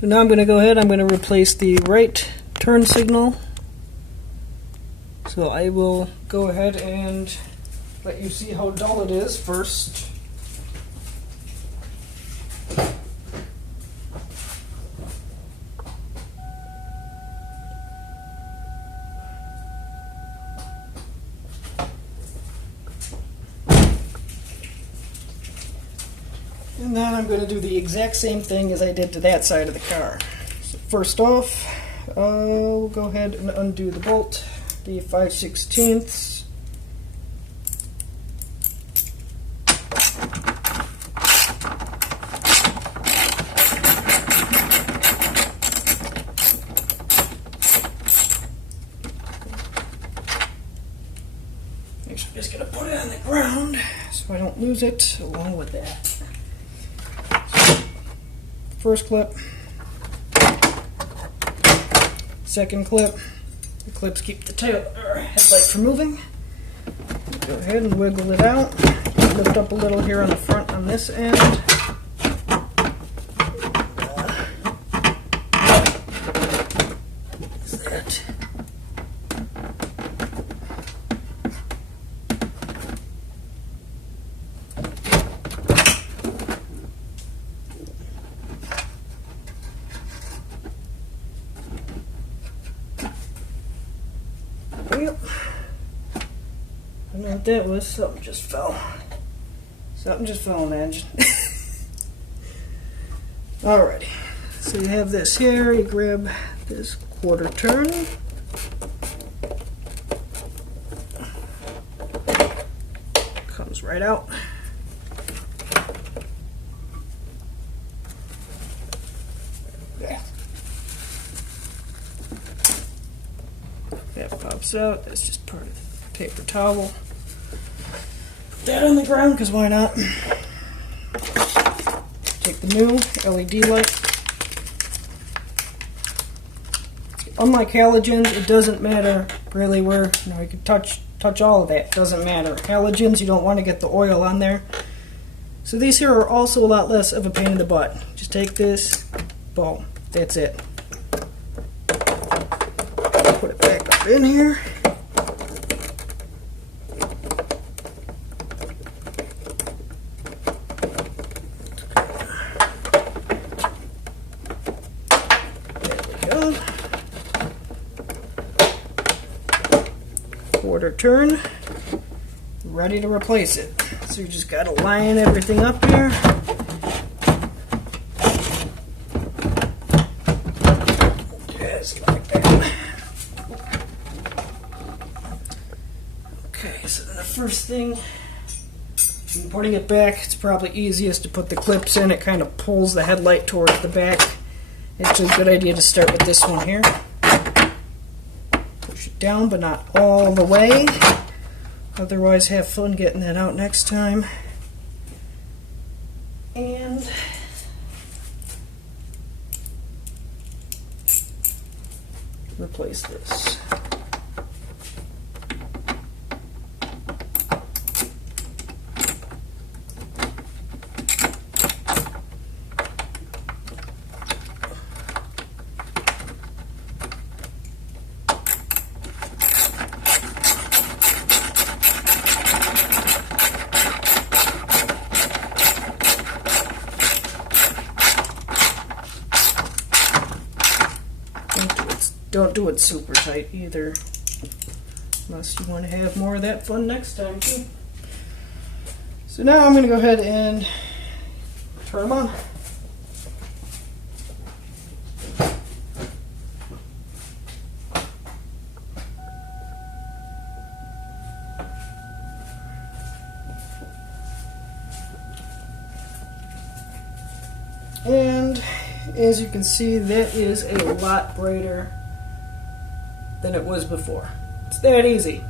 So now I'm going to go ahead, I'm going to replace the right turn signal. So I will go ahead and let you see how dull it is first. And then I'm going to do the exact same thing as I did to that side of the car. So first off, we'll go ahead and undo the bolt, the 5/16. I'm just going to put it on the ground so I don't lose it along with that. First clip, second clip. The clips keep the headlight from moving. Go ahead and wiggle it out. Lift up a little here on the front on this end. Is that? Yep. I don't know what that was. Something just fell. Something just fell in the engine. Alrighty. So you have this here. You grab this quarter turn. Comes right out. Yeah. That pops out. That's just part of the paper towel. Put that on the ground because why not? Take the new LED light. Unlike halogens, it doesn't matter really where, you know, you can touch all of that. It doesn't matter. Halogens, you don't want to get the oil on there. So these here are also a lot less of a pain in the butt. Just take this, boom, that's it. Put it back up in here. There we go. Quarter turn. Ready to replace it. So you just gotta line everything up here. Just like that. Okay, so then the first thing, when putting it back, it's probably easiest to put the clips in. It kind of pulls the headlight towards the back. It's a good idea to start with this one here. Push it down, but not all the way. Otherwise, have fun getting that out next time. And replace this. Don't do it super tight either, unless you want to have more of that fun next time too. So now I'm going to go ahead and turn them on. And as you can see, that is a lot brighter than it was before. It's that easy.